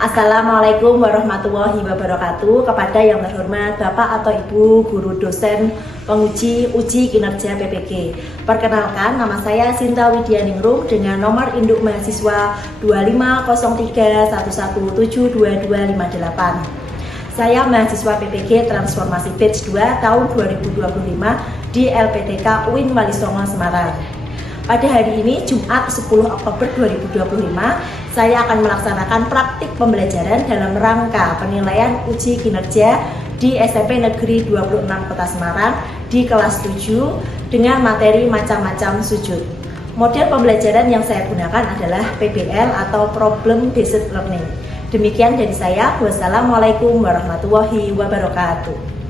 Assalamualaikum warahmatullahi wabarakatuh. Kepada yang terhormat Bapak atau Ibu Guru Dosen Penguji Uji Kinerja PPG. Perkenalkan, nama saya Sinta Widianingrum dengan nomor induk mahasiswa 250311722258. Saya mahasiswa PPG Transformasi Batch 2 tahun 2025 di LPTK UIN Wali Songo Semarang. Pada hari ini, Jumat 10 Oktober 2025, saya akan melaksanakan praktik pembelajaran dalam rangka penilaian uji kinerja di SMP Negeri 26 Kota Semarang di kelas 7 dengan materi macam-macam sujud. Model pembelajaran yang saya gunakan adalah PBL atau Problem Based Learning. Demikian dari saya. Wassalamualaikum warahmatullahi wabarakatuh.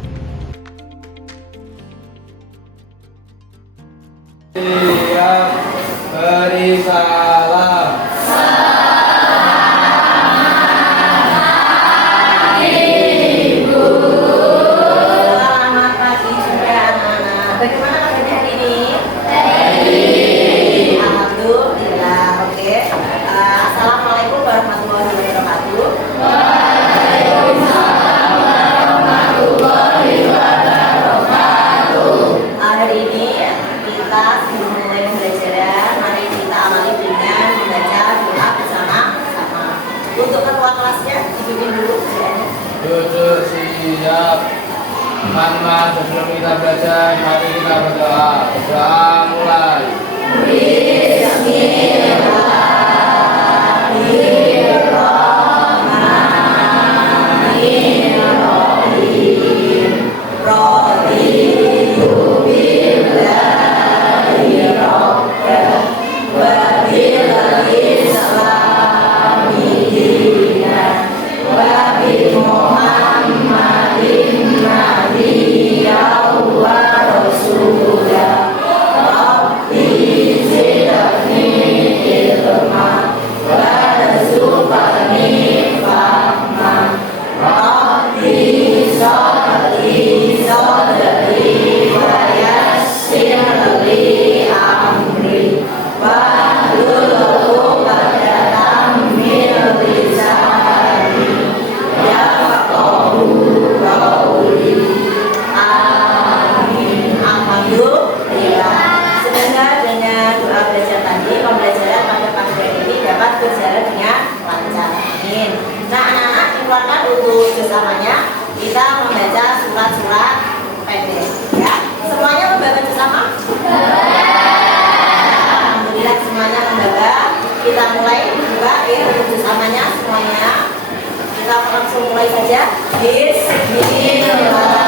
Siap, beri salam. Selamat pagi juga anak-anak. Bagaimana kabarnya hari ini? Baik. Alhamdulillah. Oke. Assalamualaikum warahmatullahi wabarakatuh. Waalaikumsalam warahmatullahi wabarakatuh. Hari ini kita sebelum mulai pembelajaran, mari kita awali dengan membaca doa bersama-sama. Untuk ketua kelasnya dipimpin dulu bacaannya. Duduk siap. Teman-teman, sebelum kita belajar, mari kita berdoa. Doa mulai. Bersamanya kita membaca surat-surat pendek, ya. Semuanya membaca bersama? Alhamdulillah semuanya membaca. Kita mulai buka bersamanya semuanya. Kita langsung mulai saja. Bismillahirrahmanirrahim.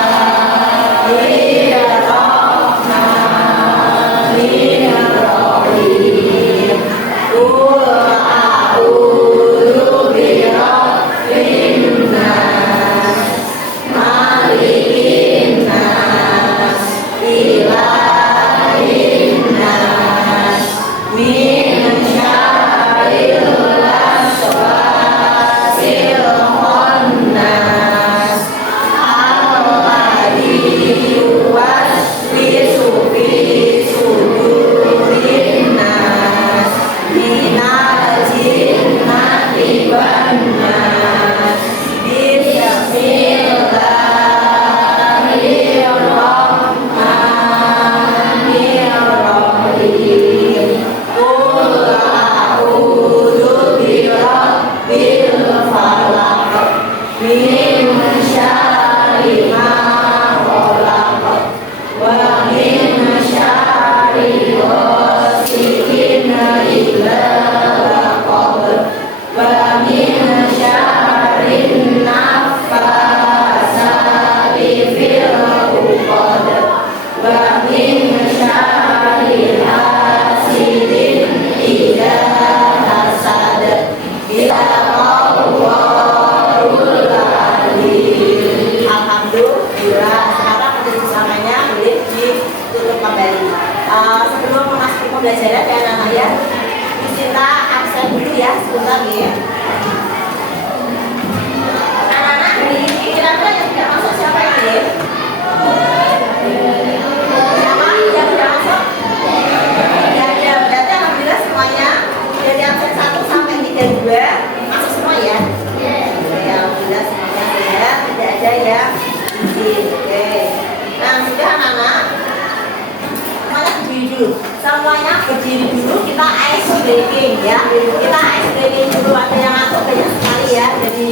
Alhamdulillah, sekarang untuk bersamanya boleh ditutup kembali. Sebelum memasuki pembelajaran ya anak-anak ya, kita absen dulu ya sebentar ya. Anak-anak hari ini kira-kira yang tidak masuk siapa ini? Siapa yang tidak masuk? Ya ada, berarti alhamdulillah semuanya dari absen 1 sampai 32 masuk semua ya. yuk. Semuanya berdiri dulu, kita ice breaking ya. Kita ice breaking dulu, ada yang ngantuk banyak sekali ya. Jadi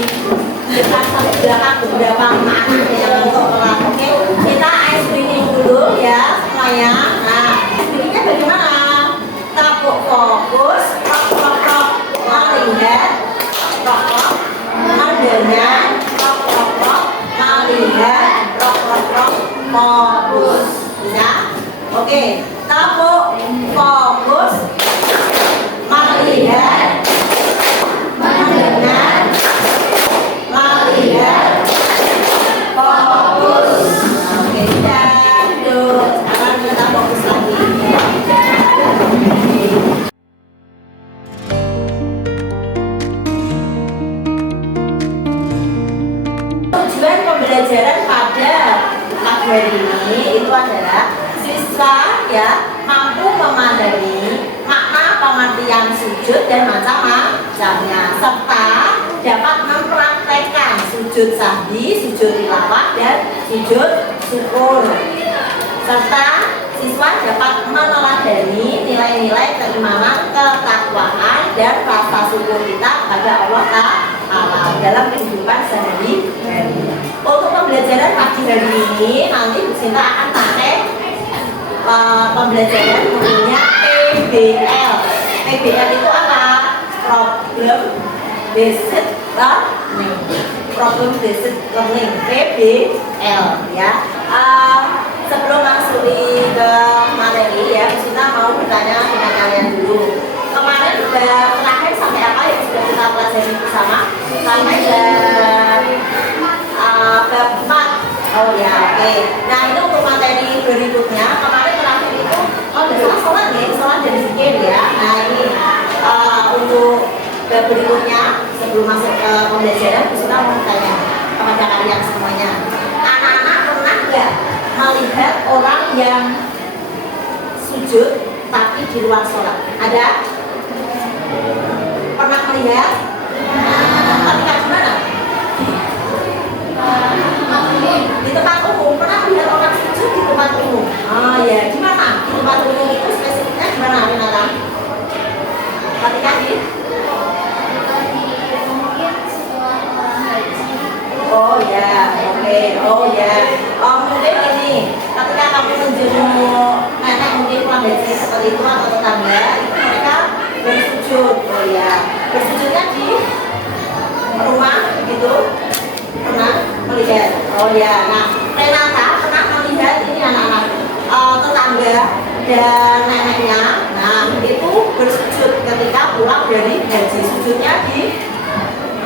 depan sampai belakang beberapa anak yang ngantuk telat. Oke, kita ice breaking dulu ya semuanya. Nah, ice breakingnya bagaimana? Tepuk fokus, rock rock rock, melihat, rock rock, mendengar, rock rock rock, melihat, rock rock rock, fokus. Bisa? Oke, tepuk fokus, melihat, mendengar, melihat, fokus. Oke, dan duduk. Sekarang kita fokus lagi. Tujuan pembelajaran pada pagi hari ini itu adalah siswa ya mampu memahami makna pengertian sujud dan macam-macamnya serta dapat mempraktekkan sujud sahwi, sujud tilawah dan sujud syukur serta siswa dapat meneladani nilai-nilai keimanan, ketakwaan dan rasa syukur kita pada Allah Ta'ala dalam kehidupan sehari-hari. Untuk pembelajaran pagi hari ini nanti Bu Sinta akan pakai pembelajaran namanya PBL. PBL itu apa? Problem Based Learning. Problem Based Learning PBL ya. Sebelum masuk ke materi ya, kita mau bertanya dengan kalian dulu. Kemarin sudah terakhir sampai apa yang sudah kita pelajari bersama? Sampai bab 4. Oh ya, oke. Nah itu untuk materi berikutnya. Kemarin terakhir itu sholat nih, sholat dan zikir ya. Nah ini untuk bab berikutnya sebelum masuk ke pembelajaran, kita mau bertanya kepada kalian semuanya. Anak-anak pernah nggak melihat orang yang sujud tapi di luar sholat? Ada? Pernah melihat? Tapi kan gimana? Di tempat umum. Pernah melihat orang sujud di tempat umum? Oh ya, gimana? Di tempat umum itu spesifiknya gimana, Renata? Ketika di? Oh ya, oke. Oh ya. Mungkin ini, ketika kamu menjenguk nenek mungkin pulang dari seperti itu atau tetangga, itu mereka bersujud. Oh ya, bersujudnya di rumah begitu. Pernah melihat? Oh ya. Nah, Renata pernah melihat ini anak-anak tetangga dan neneknya. Nah, itu bersujud ketika pulang dari haji. Sujudnya di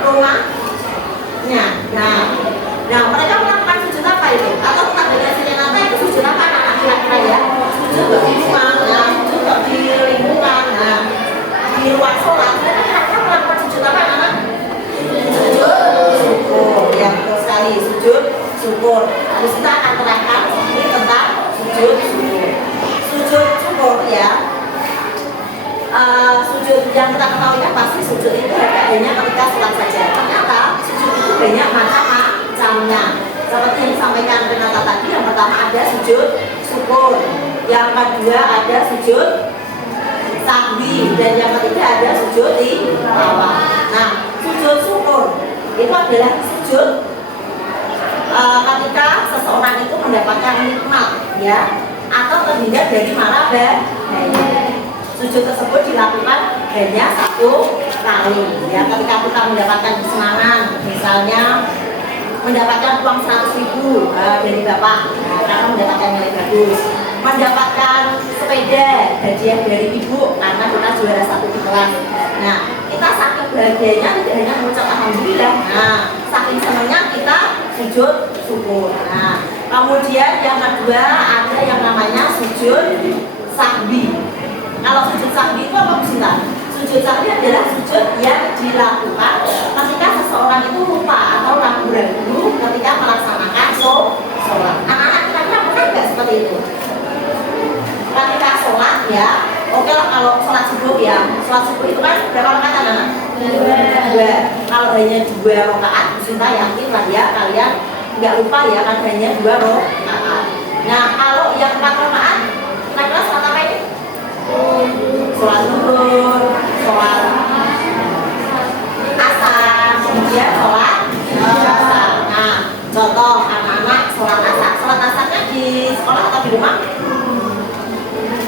rumahnya. Nah, mereka melakukan sujud apa itu? Atau tetangganya si Renata itu sujud apa anak-anak kira-kira ya? Sujud di rumah, nah, sujud di lingkungan, nah, di luar sholat. Mereka kira-kira melakukan sujud apa anak-anak? Sujud syukur, yang betul sekali, sujud syukur. Terus kita akan terangkan ini tentang sujud syukur. Sujud syukur ya. Sujud yang kita ketahui kan pasti sujud itu hanya ketika sholat saja. Ternyata sujud itu banyak macam-macamnya. Seperti yang disampaikan Renata tadi, yang pertama ada sujud syukur, yang kedua ada sujud sahwi, dan yang ketiga ada sujud tilawah. Nah, sujud syukur itu adalah sujud ketika seseorang itu mendapatkan nikmat ya, atau terhindar dari mara bahaya. Sujud tersebut dilakukan hanya satu kali ya, ketika kita mendapatkan kesenangan, misalnya mendapatkan uang 100.000 dari bapak, nah, karena mendapatkan nilai bagus, mendapatkan sepeda hadiah dari ibu karena kita juara 1 di kelas. Nah, kita saking bahagianya tidak hanya mengucap alhamdulillah, nah saking senangnya kita sujud syukur. Nah, kemudian yang kedua ada yang namanya sujud sahwi. Kalau sujud sahwi itu apa Sinta? Sujud sahwi adalah sujud yang dilakukan ketika seseorang itu lupa atau ragu-ragu ketika melaksanakan sholat. Anak-anak kira-kira pernah nggak seperti itu? Ketika sholat ya, oke lah kalau sholat subuh ya, sholat subuh itu kan berapa rakaat anak-anak? 2. Kalau hanya 2 rakaat, Sinta yakin lah ya kalian nggak lupa ya kan hanya 2 rakaat. Nah kalau yang 4 rakaat, kira-kira sholat apa ini? sholat zuhur, sholat asar, kemudian sholat asar. Nah, contoh anak-anak sholat asar. Sholat asarnya di sekolah atau di rumah?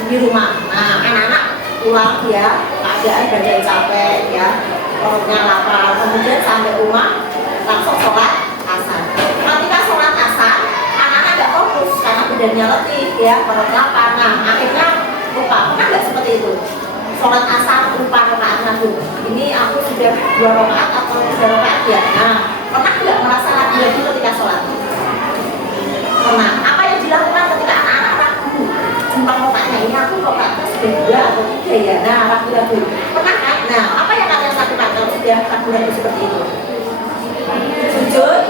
Di rumah. Nah, anak-anak pulang ya, keadaan badan capek ya, perutnya lapar, kemudian sampai rumah langsung sholat asar. Ketika sholat asar, anak-anak nggak fokus karena badannya letih ya, perut lapar. Nah, akhirnya lupa. Pernah nggak seperti itu? Sholat asar lupa rakaat satu. Ini aku sudah 2 rakaat atau 3 rakaat ya. Nah, pernah nggak merasa ragu-ragu ketika sholat? Pernah. Apa yang dilakukan ketika anak-anak ragu? Jumlah rakaatnya ini aku rakaatnya sudah 2 atau 3 ya. Nah, ragu-ragu. Pernah kan? Nah, apa yang kalian lakukan kalau sudah ragu-ragu seperti itu? Sujud.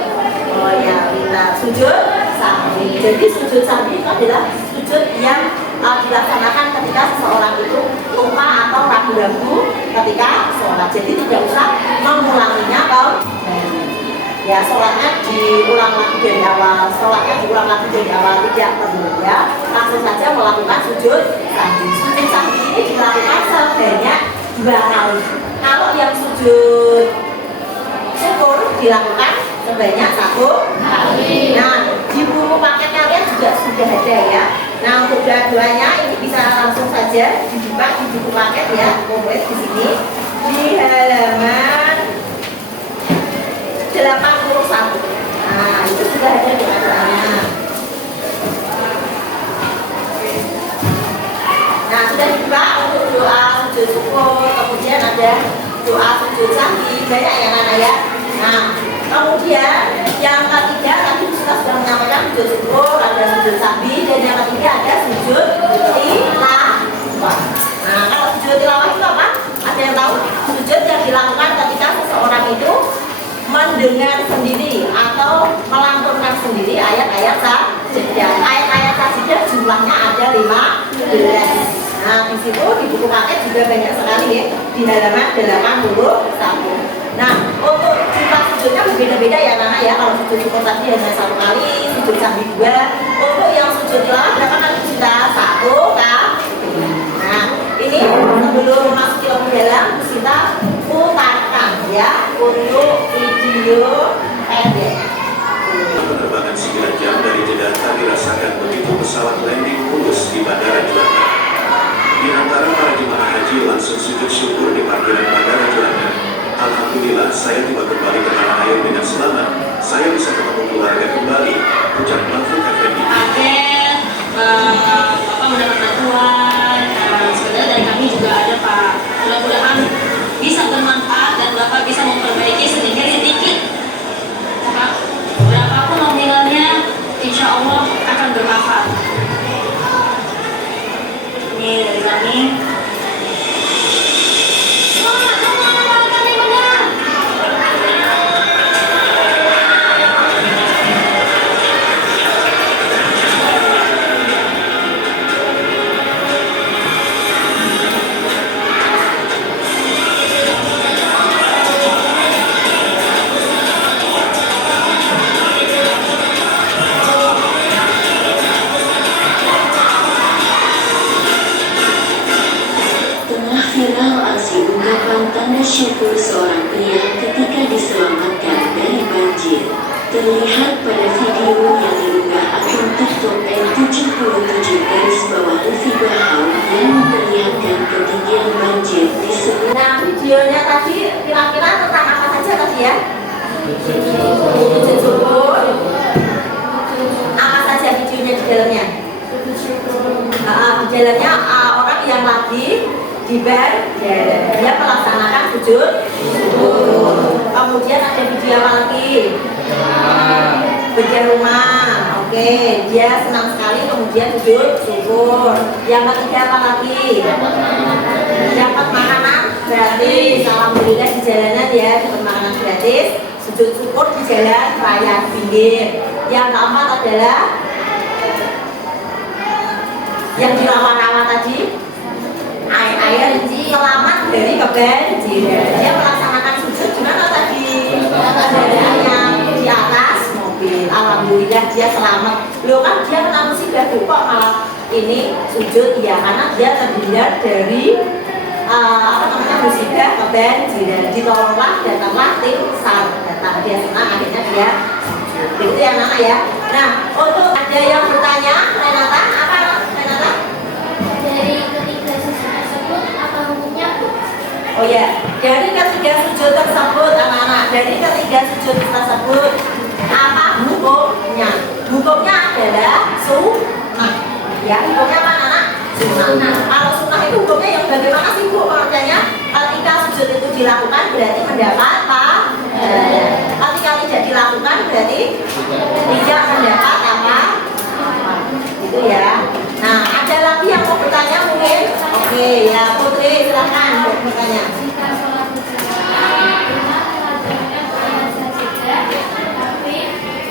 Oh ya, kita sujud sahwi. Jadi sujud sahwi itu adalah sujud yang dilaksanakan ketika seseorang itu lupa atau ragu-ragu ketika sholat. Jadi tidak usah mengulanginya kembali. Ya, sholatnya diulang lagi dari awal, sholatnya diulang lagi dari awal, tidak perlu ya. Langsung saja melakukan sujud sahwi. Sujud sahwi ini dilakukan sebanyak 2 kali. Kalau yang sujud syukur dilakukan sebanyak 1 kali. Nah, di buku paket kalian juga sudah ada ya. Nah, untuk dua-duanya ini bisa langsung saja dibuka di buku paket ya, komplit di sini di halaman 81. Nah, itu sudah ada doa-doanya. Nah, sudah dibuka untuk doa sujud syukur, kemudian ada doa sujud sahwi, banyak ya Nana ya. Nah, kemudian yang ketiga tadi kita sudah menyampaikan sujud syukur, ada sujud sahwi, dan yang ketiga ada sujud tilawah. Nah, kalau sujud tilawah itu apa? Ada yang tahu? Sujud yang dilakukan ketika seseorang itu mendengar sendiri atau melantunkan sendiri ayat-ayat sajidah. Ayat-ayat sajidah jumlahnya ada 15. Nah, di situ di buku paket juga banyak sekali ya, di halaman 81. Nah, untuk jumlah sujudnya berbeda-beda ya Nana ya. Kalau sujud syukur tadi hanya 1 kali, sujud sahwi 2. Untuk yang sujud tilawah berapa kali kita? 1 kali. Nah, ini sebelum masuk ke lebih dalam kita putarkan ya untuk video pendek. Penerbangan 9 jam dari Jeddah dirasakan begitu pesawat landing mulus di Bandara Juanda. Di antara para jemaah haji langsung sujud syukur di parkiran Bandara Juanda. Alhamdulillah saya tiba kembali ke tanah air dengan selamat. Saya bisa ketemu keluarga kembali, ucap Mahfud Effendi. Kaget, Bapak mendapat bantuan, sebenarnya dari kami juga ada Pak. Mudah-mudahan bisa bermanfaat dan Bapak bisa memperbaiki sedikit-sedikit. Pak, berapapun nominalnya, insya Allah akan bermanfaat. Ini dari kami. Tanda syukur seorang pria ketika diselamatkan dari banjir terlihat pada video yang diunggah akun TikTok N77_Lufibahau yang memperlihatkan ketinggian banjir di sebuah. Nah, videonya tadi kira-kira tentang apa saja tadi ya? Sujud syukur. Apa saja videonya di dalamnya? Di dalamnya orang yang lagi di bandara, dia melaksanakan sujud syukur. Kemudian ada video apa lagi? Bedah rumah. Oke, dia senang sekali kemudian sujud syukur. Yang ketiga apa lagi? Dapat makanan gratis. Alhamdulillah di jalanan ya dapat makanan gratis. Sujud syukur di jalan raya pinggir. Yang keempat adalah yang di rawa-rawa tadi, air selamat dari kebanjiran. Dia melaksanakan sujud di mana tadi? Kendaraannya di atas mobil. Alhamdulillah dia selamat. Loh kan dia kena musibah tuh kok malah ini sujud ya, karena dia terhindar dari Bu Sida ke Banjiran, ditolonglah, datanglah tim SAR, datang dia senang, akhirnya dia itu ya anak ya. Nah, untuk ada yang bertanya, Renata, apa Renata? Dari ketiga sujud tersebut apa hukumnya, Bu? Oh ya, dari ketiga sujud tersebut anak-anak, dari ketiga sujud tersebut apa hukumnya? Hukumnya adalah sunnah. Ya, hukumnya apa anak-anak? Sunnah. Kalau sunnah itu hukumnya yang bagaimana sih Bu? Pengertiannya ketika sujud itu dilakukan berarti mendapat pahala. Ketika tidak dilakukan berarti tidak mendapat apa? Gitu ya. Nah, ada lagi yang mau bertanya mungkin? Oke, ya Putri silakan untuk bertanya. Jika sholat berjamaah kita melakukan ayat sajadah, tapi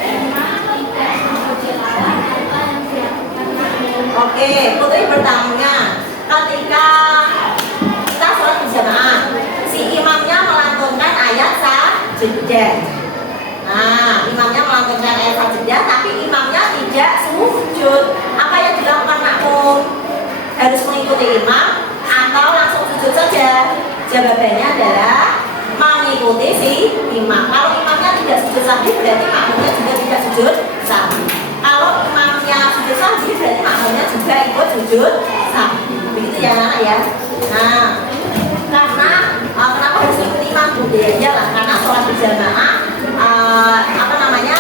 memang tidak berjamaah, apa yang dilakukan makmum? Oke, Putri bertanya, ketika kita sholat berjamaah, si imamnya melantunkan ayat sajadah. Nah, imamnya melantunkan ayat sajadah, tapi imamnya tidak sujud. Apa yang dilakukan makmum? Harus mengikuti imam atau langsung sujud saja? Jawabannya adalah mengikuti si imam. Kalau imamnya tidak sujud sahwi, berarti makmumnya juga tidak sujud sahwi. Kalau imamnya sujud sahwi, berarti makmumnya juga ikut sujud sahwi. Begitu ya anak ya. Nah, karena kenapa harus mengikuti imam? Budayanya lah, karena sholat berjamaah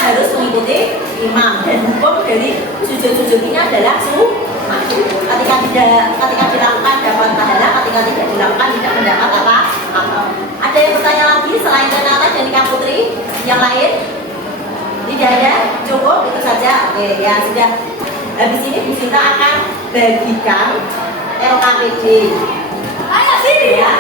harus mengikuti imam, dan hukum dari sujud-sujud ini adalah sunnah. Ketika dilakukan dapat pahala, ketika tidak dilakukan tidak mendapat apa? Ada yang bertanya lagi selain Renata dan Kak Putri? Yang lain? Tidak ada? Cukup itu saja. Oke, ya sudah. Habis ini Bu Sinta akan bagikan LKPD. Ayo sini ya.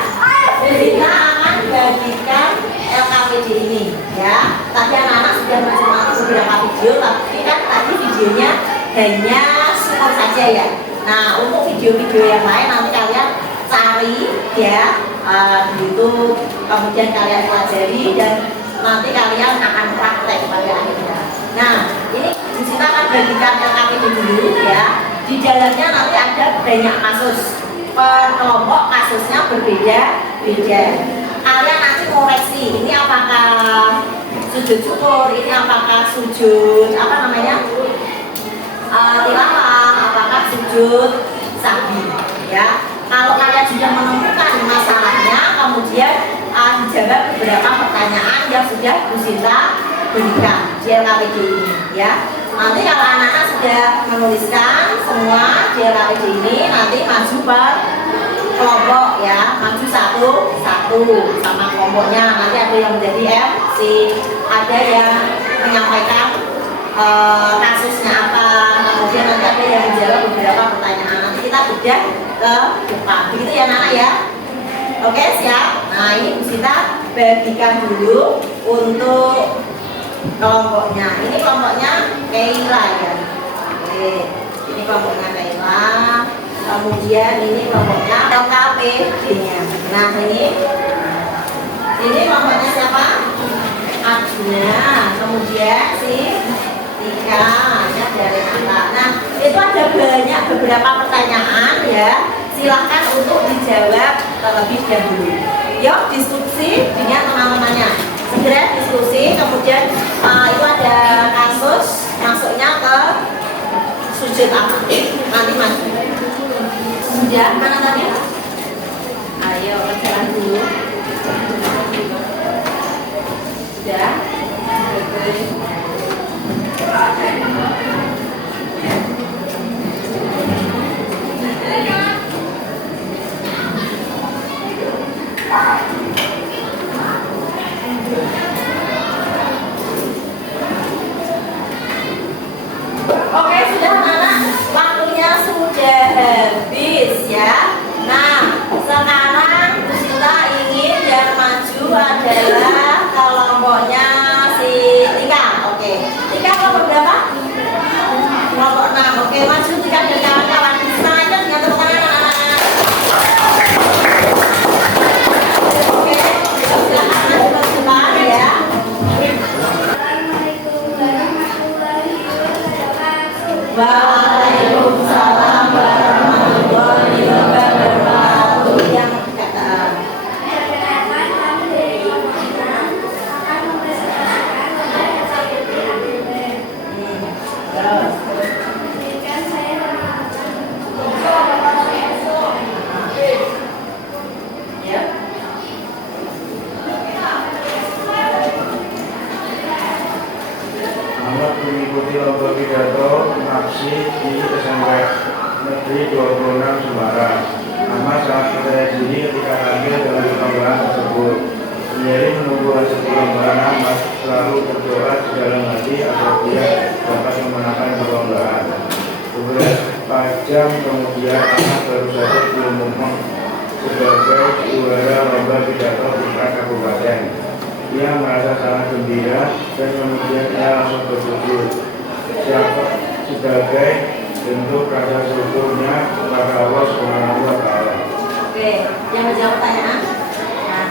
Bu Sinta akan bagikan LKPD ini ya. Tadi anak-anak sudah mencoba beberapa video, tapi kan tadi videonya hanya syukur saja ya. Nah, untuk video-video yang lain nanti kalian cari ya di YouTube, kemudian kalian pelajari dan nanti kalian akan praktek pada akhirnya. Nah, ini di sini akan bagikan LKPD dulu ya. Di dalamnya nanti ada banyak kasus, per kelompok kasusnya berbeda-beda. Kalian nanti koreksi, ini apakah sujud syukur, ini apakah sujud apa namanya tilawah, apakah sujud sahwi ya. Kalau kalian sudah menemukan masalahnya, kemudian dijawab beberapa pertanyaan yang sudah Bu Sinta berikan di LKPD ini ya. Nanti kalau anak-anak sudah menuliskan semua di LKPD ini, nanti maju per kelompok ya, maju satu-satu sama kelompoknya. Nanti ada yang menjadi MC, ada yang menyampaikan kasusnya apa, kemudian nanti ada yang menjawab beberapa pertanyaan. Nanti kita bedah ke depan, begitu ya anak ya. Oke, siap. Nah, ini Bu Sinta bagikan dulu untuk kelompoknya. Ini kelompoknya Keila ya. Oke, ini kelompoknya Keila. Kemudian ini kelompoknya LKPD-nya. Nah, ini kelompoknya siapa? Adna. Kemudian si Tika, dari anak. Nah, itu ada banyak beberapa pertanyaan ya. Silahkan untuk dijawab terlebih dahulu. Yuk diskusi dengan teman-temannya. Segera diskusi. Kemudian itu ada kasus masuknya ke sujud apa? Nanti maju. Sudah, mana tadi? Ayo berjalan dulu. Sudah. Oke, sudah anak, waktunya sudah habis ya. Nah, sekarang Bu Sinta ingin yang maju adalah kelompoknya si Tika. sebagai juara lomba pidato tingkat kabupaten. Ia merasa sangat gembira dan kemudian ia langsung bersujud sebagai bentuk rasa syukurnya kepada Allah Subhanahu wa Ta'ala. Oke, yang menjawab pertanyaan? Nah,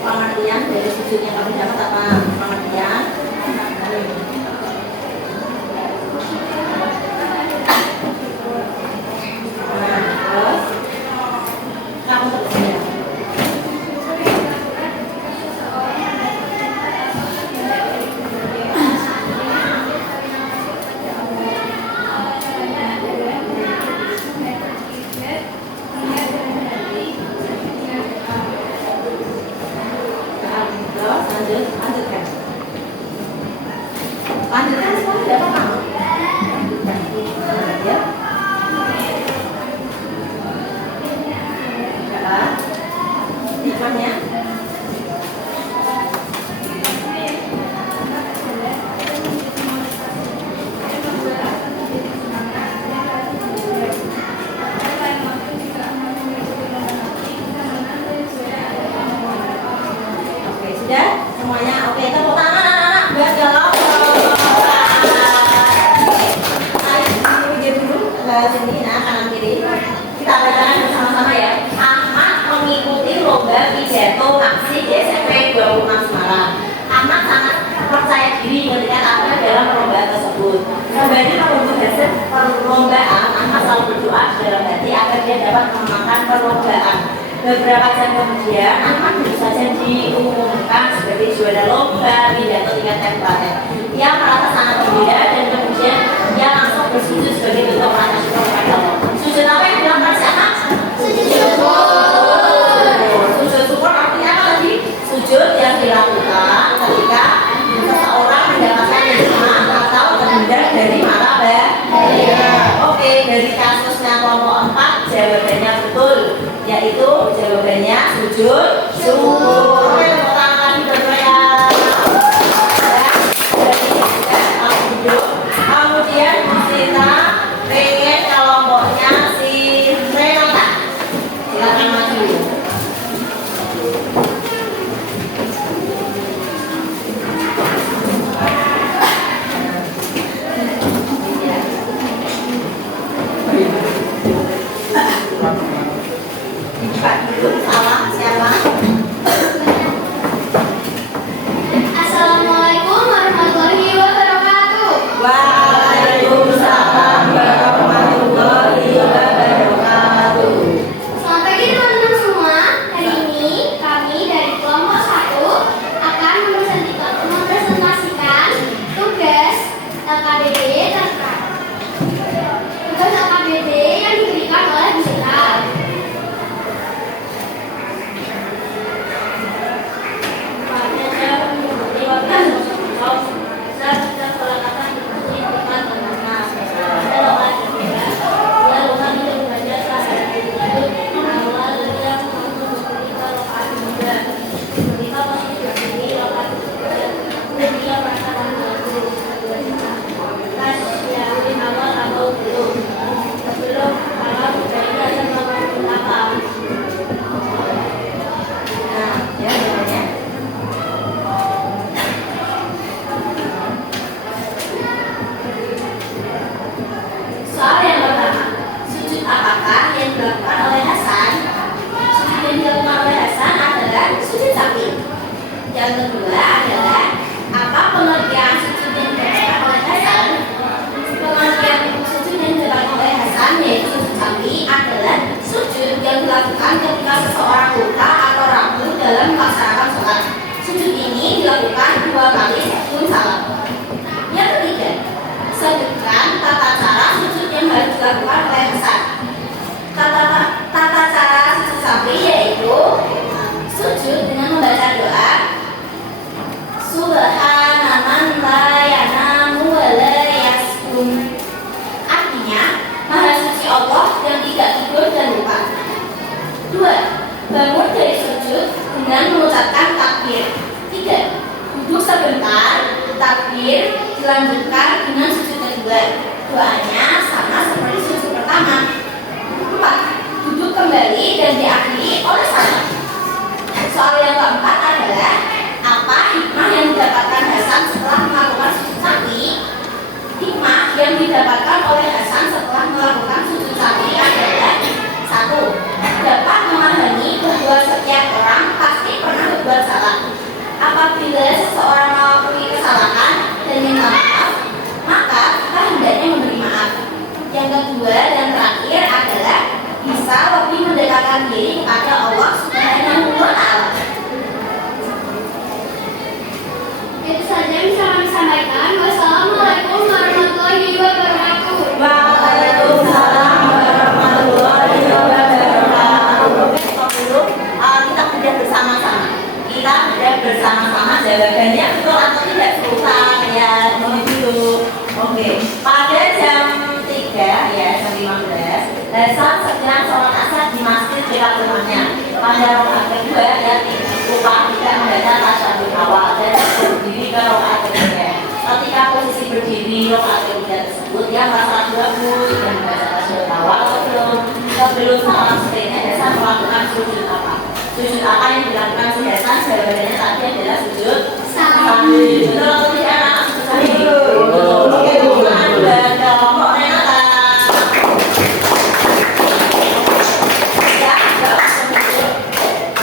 pengertian dari sujud yang kami dapat apa? Pengertian? Nah, terus kamu terus. Lanjutkan semua tidak apa-apa. Ya. Hikmahnya. Oke, sudah semuanya. Oke, tepuk tangan anak-anak buat jawab. Sini, nah kanan kiri kita bacakan bersama-sama ya. Ahmad mengikuti lomba pidato aksi di SMP 26 Semarang. Ahmad sangat percaya diri ketika tampil dalam perlombaan tersebut. Sembari menunggu hasil perlombaan, Ahmad selalu berdoa dalam hati agar dia dapat memenangkan perlombaan. Beberapa jam kemudian, Ahmad baru saja diumumkan sebagai juara lomba pidato tingkat kabupaten. Ia merasa sangat gembira dan kemudian ia langsung bersujud sebagai bentuk rasa syukur kepada Allah. Sujud apa yang dilakukan si anak? Sujud syukur. Sujud syukur artinya apa tadi? Sujud yang dilakukan ketika seseorang mendapatkan nikmat atau terhindar dari mara bahaya. Oke, dari kasusnya kelompok 4 jawabannya betul, yaitu jawabannya sujud syukur. Oke, tepuk tangan lagi berdoa. Kemudian kita pengen kelompoknya si Renata. Silakan maju. Pak dulu salah siapa? Assalamualaikum warahmatullahi wabarakatuh. Waalaikumsalam warahmatullahi wabarakatuh. Selamat pagi teman-teman semua. Hari ini kami dari kelompok 1 akan mempresentasikan tugas LKBD terkait tugas LKBD yang diberikan oleh Bu Sita. Soal yang pertama, sujud apakah yang dilakukan oleh Hasan? Sujud yang dilakukan oleh Hasan adalah sujud sapi. Yang kedua adalah apa pengertian sujud yang dilakukan oleh Hasan? Pengertian sujud yang dilakukan oleh Hasan yaitu sujud sapi adalah sujud yang dilakukan ketika seseorang luka atau ragu dalam melaksanakan sholat. Sujud ini dilakukan 2 kali sebelum salam. Yang ketiga, sebutkan tata cara sujud yang harus dilakukan oleh Hasan. Tata cara sujud sapi yaitu sujud dengan membaca doa Subhanaman la yanamu wa la yaskum. Artinya, Maha Suci Allah yang tidak tidur dan lupa. 2. Bangun dari sujud dengan mengucapkan takbir. 3. Duduk sebentar, takbir dilanjutkan dengan sujud kedua. Doanya sama seperti sujud pertama. 4. Duduk kembali dan diakhiri oleh salam. Soal yang keempat adalah apa hikmah yang didapatkan Hasan setelah melakukan sujud sawi? Hikmah yang didapatkan oleh Hasan setelah melakukan sujud sawi adalah: 1. Dapat memahami bahwa setiap orang pasti pernah berbuat salah. Apabila seseorang melakukan kesalahan dan minta maaf, maka kita hendaknya memberi maaf. Yang kedua dan terakhir adalah bisa lebih mendekatkan diri kepada Allah Subhanahu wa Ta'ala. Itu saja yang bisa kami sampaikan. Wassalamualaikum warahmatullahi wabarakatuh. Waalaikumsalam warahmatullahi wabarakatuh. Sebelum kita sudah bersama-sama, jawabannya betul atau tidak sultan ya, dulu. Oke, pada jam 3 ya, jam 15 Hasan sedang sholat asar di masjid dekat rumahnya. Pada rakaat kedua dia lupa tidak membaca tasyahud awal dan berdiri ke rakaat ketiga. Ketika posisi berdiri rakaat ketiga tersebut dia merasa bagus dan membaca tasyahud awal sebelum salam setelahnya Hasan melakukan sujud apa? Sujud apa yang dilakukan si Hasan? Jawabannya tadi adalah sujud sawi. Betul atau tidak anak? Sujud sawi. Oke, bukan dan kelompok Renata.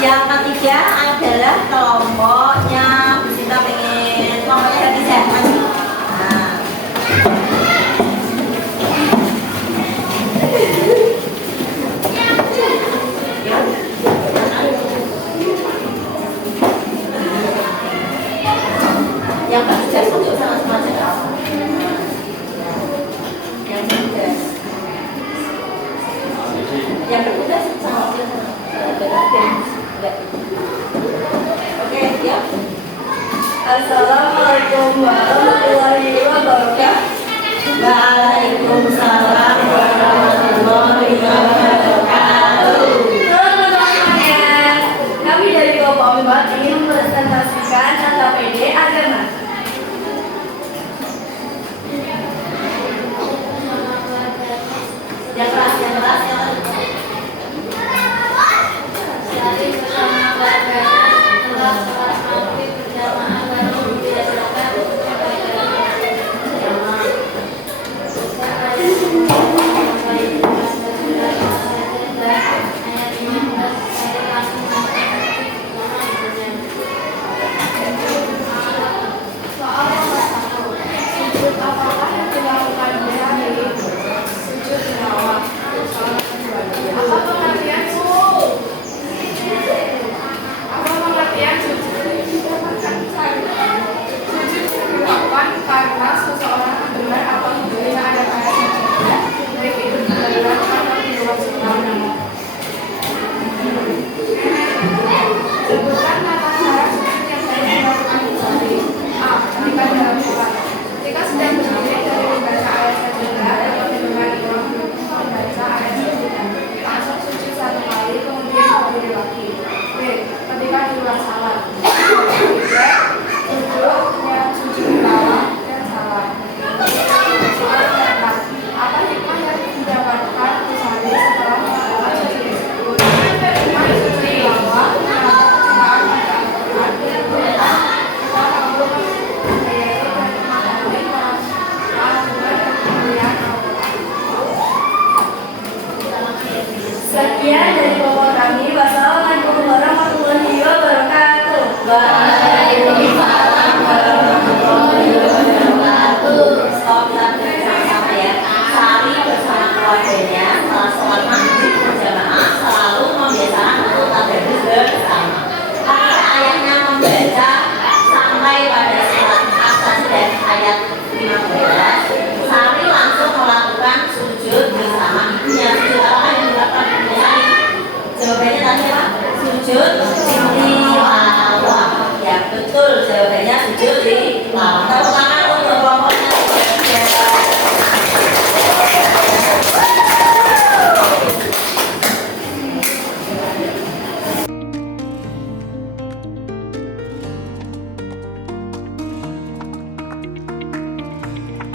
Yang ketiga adalah kelompoknya Bisita pengen kelompoknya Hati Sehat. Nah. Yang ketiga untuk sama-sama jelas. Yang ketiga. Yang ketiga sama-sama. Oke, ya. Assalamualaikum warahmatullahi wabarakatuh. Waalaikumsalam warahmatullahi wabarakatuh. Teman-teman, kami dari kelompok 4 ingin mempresentasikan kata PD agama. Yang keras, yang keras, yang keras. Dari bersama keluarga setelah sholat maghrib berjamaah baru dibiasakan Soal nomor 1, sujud apakah yang dilakukan di hari ini? Sujud tilawah. Soal kedua, apa pengertian sujud? Apa pengertian sujud? Sujud dilakukan karena seseorang mendengar atau mendengar ada pada sujudnya, baik itu di dalam atau di luar sujud. Sebutkan tata cara sujud yang baik dilakukan di sujud. A. Ketika dalam sholat. Ketika sedang berdiri dari membaca ayat sajadah atau mendengar imam membaca ayat sajadah, langsung sujud 1 kali kemudian berdiri lagi. B. Ketika di luar salat. Ketiga, sujud yang sujud tilawah dan salat. Soal keempat, apa hikmah yang didapatkan Ghazali setelah melakukan sujud tersebut? Hikmah sujud tilawah mendapat kecintaan pada Al-Quran dan berkah kita mampu menghayati dan memahami kandungan dan kemuliaan Al-Quran. Sekian dari kelompok kami. Wassalamualaikum warahmatullahi wabarakatuh. Waalaikumsalam warahmatullahi wabarakatuh. Stop kita bersama-sama ya. Sari bersama keluarganya setelah sholat maghrib berjamaah selalu membiasakan untuk tadarus bersama. Karena ayahnya membaca sampai pada surat As-Sajdah ayat 15, Sari langsung melakukan sujud bersama ibunya. Sujud apa yang dilakukan ibunya Sari? Jawabannya tadi apa? Sujud tilawah. Ya betul, jawabannya sujud tilawah. Tepuk tangan untuk kelompoknya.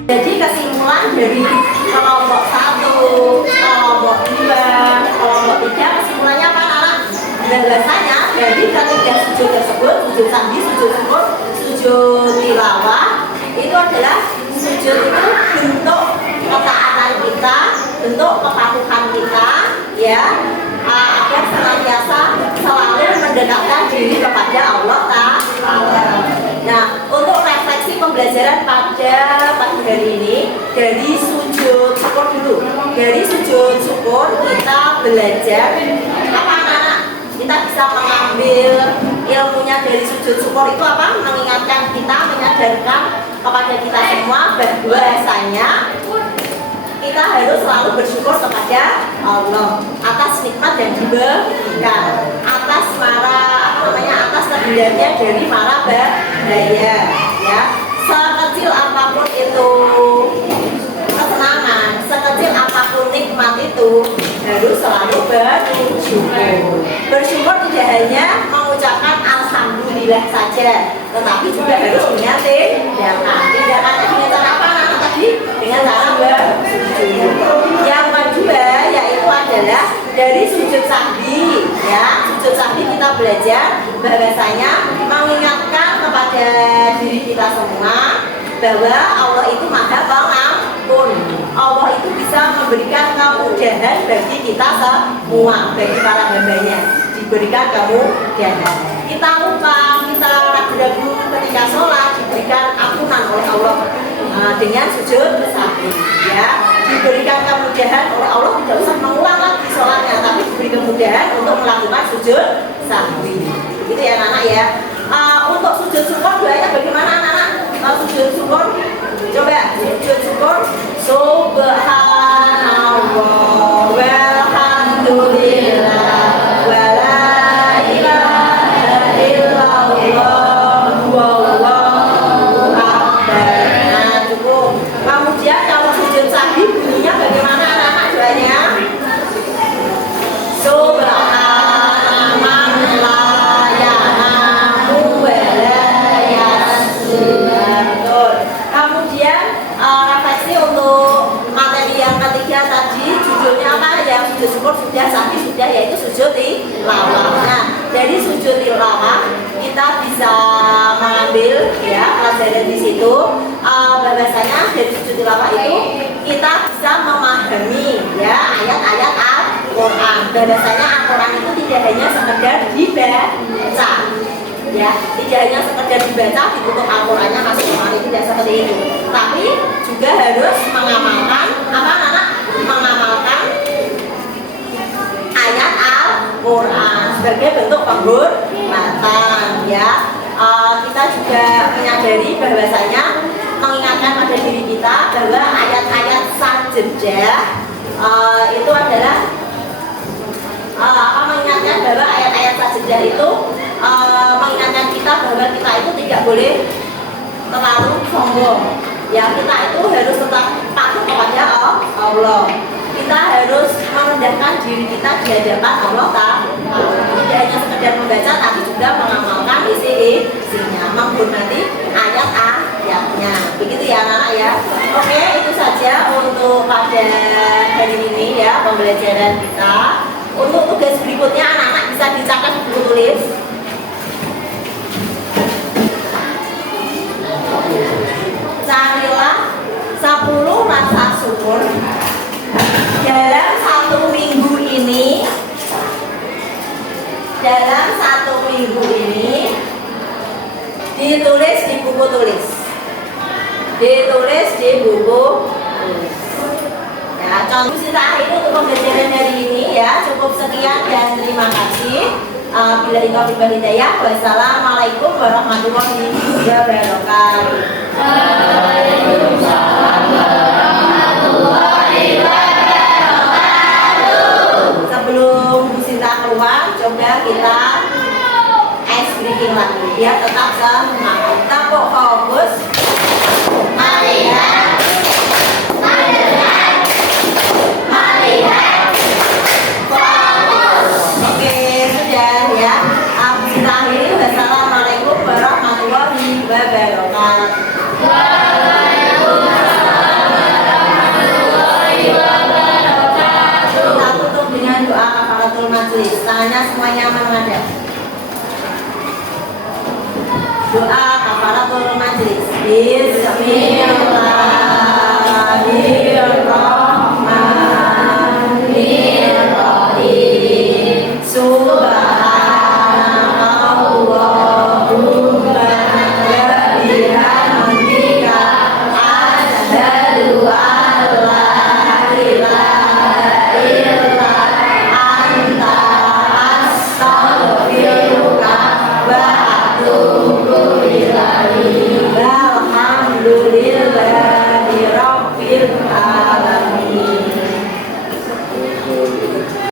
Jadi kesimpulan dari kelompok 1, kelompok 2, kelompok ketiga kesimpulannya apa anak? Bahwasanya dari ketiga sujud tersebut, sujud sahwi, sujud syukur, sujud tilawah, itu adalah sujud itu bentuk ketaatan kita, bentuk kepatuhan kita, ya, agar senantiasa selalu mendekatkan diri kepada Allah Ta'ala. Nah, untuk refleksi pembelajaran pada pagi hari ini dari sujud syukur dulu. Dari sujud syukur kita belajar apa anak-anak? Kita bisa mengambil ilmunya dari sujud syukur itu apa? Mengingatkan kita, menyadarkan kepada kita semua bahwasanya kita harus selalu bersyukur kepada Allah atas nikmat yang diberikan, atas atas terhindarnya dari mara bahaya, ya. Sekecil apapun itu kesenangan, sekecil apapun nikmat itu harus selalu bersyukur. Bersyukur tidak hanya mengucapkan alhamdulillah saja, tetapi juga harus punya tindakan. Tindakannya dengan cara apa anak tadi? Dengan cara bersyukur. Yang kedua yaitu adalah dari sujud sahwi, ya. Sujud sahwi kita belajar bahwasanya mengingatkan kepada diri kita semua bahwa Allah itu Maha Pengampun. Allah itu bisa memberikan kemudahan bagi kita semua, bagi para hambanya diberikan kemudahan. Kita lupa, kita ragu-ragu ketika sholat diberikan ampunan oleh Allah dengan sujud sahwi, ya. Diberikan kemudahan oleh Allah, tidak usah mengulang lagi sholatnya, tapi diberi kemudahan untuk melakukan sujud sahwi. Gitu ya anak-anak ya. Untuk sujud syukur doanya bagaimana anak-anak? Sujud syukur, coba sujud syukur. Subhanallah walhamdulillah wala ilaha illallah wallahu akbar. Nah, cukup. Kemudian kalau sujud sahwi bunyinya bagaimana anak-anak doanya? Subhanallah man la yanamu wa la yasjud. Kemudian refleksi untuk materi yang ketiga tadi, judulnya apa? Yang sujud syukur sudah, sahwi sudah, yaitu sujud tilawah. Nah, dari sujud tilawah kita bisa mengambil, ya, pelajaran di situ bahwasanya dari sujud tilawah itu kita bisa memahami, ya, ayat-ayat Al-Quran. Bahwasanya Al-Quran itu tidak hanya sekedar dibaca, ya, tidak hanya sekedar dibaca, ditutup Al-Qurannya masuk kemari, tidak seperti itu, tapi juga harus mengamalkan apa anak? Mengamalkan ayat Al-Quran sebagai bentuk penghormatan, ya. Kita juga menyadari bahwasanya mengingatkan pada diri kita bahwa ayat-ayat sajdah itu adalah mengingatkan bahwa ayat-ayat sajdah itu mengingatkan kita bahwa kita itu tidak boleh terlalu sombong, ya. Kita itu harus tetap patuh kepada Allah. Kita harus merendahkan diri kita di hadapan Allah Ta'ala. Tidak hanya sekedar membaca, tapi juga mengamalkan isinya, menghormati ayat-ayatnya. Begitu ya anak-anak ya. Oke, itu saja untuk pada hari ini, ya, pembelajaran kita. Untuk tugas berikutnya anak-anak bisa dicatat di buku tulis. Carilah 10 rasa syukur dalam satu minggu ini. Dalam satu minggu ini ditulis di buku tulis. Ditulis di buku tulis. Ya, contoh kita akhiri untuk pembelajaran hari ini, ya. Cukup sekian dan terima kasih. Bila itu hidayah. Wassalamualaikum warahmatullahi wabarakatuh. Waalaikumsalam warahmatullahi wabarakatuh. Sebelum Bu Sinta keluar, coba kita ice breaking lagi biar tetap semangat. Kita kok fokus. Melihat, mendengar, melihat, fokus. Oke, sudah ya. Kita akhiri. Wassalamualaikum warahmatullahi wabarakatuh. Waalaikumsalam warahmatullahi wabarakatuh. Kita tutup dengan doa kafaratul tangannya semuanya menghadap. Doa kafaratul majlis. Bismillahirrahmanirrahim.